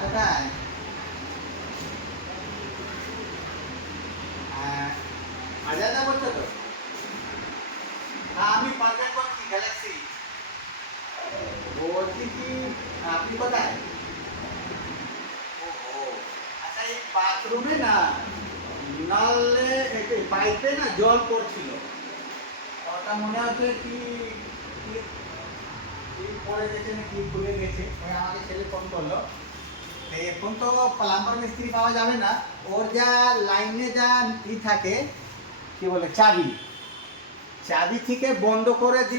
কোথায়? আজাদা বলছো তো? হ্যাঁ, আমি পারফেক্ট বলছি, গ্যালাক্সি। বলছি কি, আপনি কোথায়? ওহো, আচ্ছা, এই বাথরুমে না নলে পাইপে না জল পড়ছিল। ওটা মনে হচ্ছে কি কি কি পড়ে গেছে না কি খুলে গেছে। ওই আমাকে ছেলে ফোন করলো। তো এখন তো প্লাম্বার মিস্ত্রি পাওয়া যাবে না। ওর যা লাইনে যা ই থাকে, কি বলে, চাবি, চাবি থেকে বন্ধ করে দিলে